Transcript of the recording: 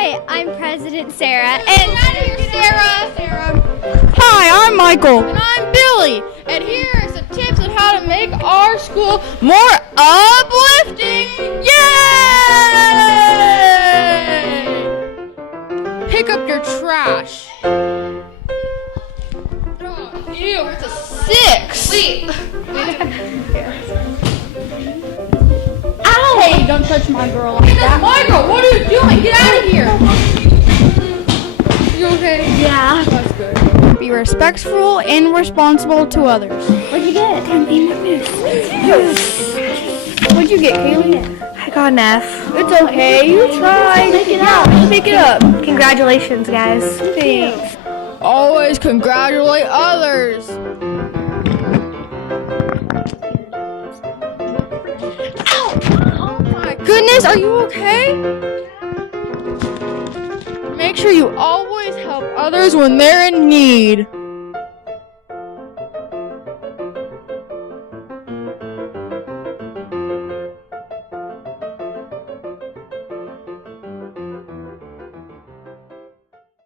Hi, I'm President Sarah. And Sarah. Hi, I'm Michael. And I'm Billy. And here are some tips on how to make our school more uplifting. Yay! Pick up your trash. Oh, ew, it's a 6. Wait. Ow! Hey, don't touch my girl like that. My girl, what are you doing? Get out of here. You okay? Yeah. That's good. Be respectful and responsible to others. What'd you get? What'd you get, Kaylee? I got an F. It's okay. You tried. Make it up. Make it up. Congratulations, guys. Thanks. Always congratulate others. Ow! Oh my goodness, are you okay? Make sure you always help others when they're in need.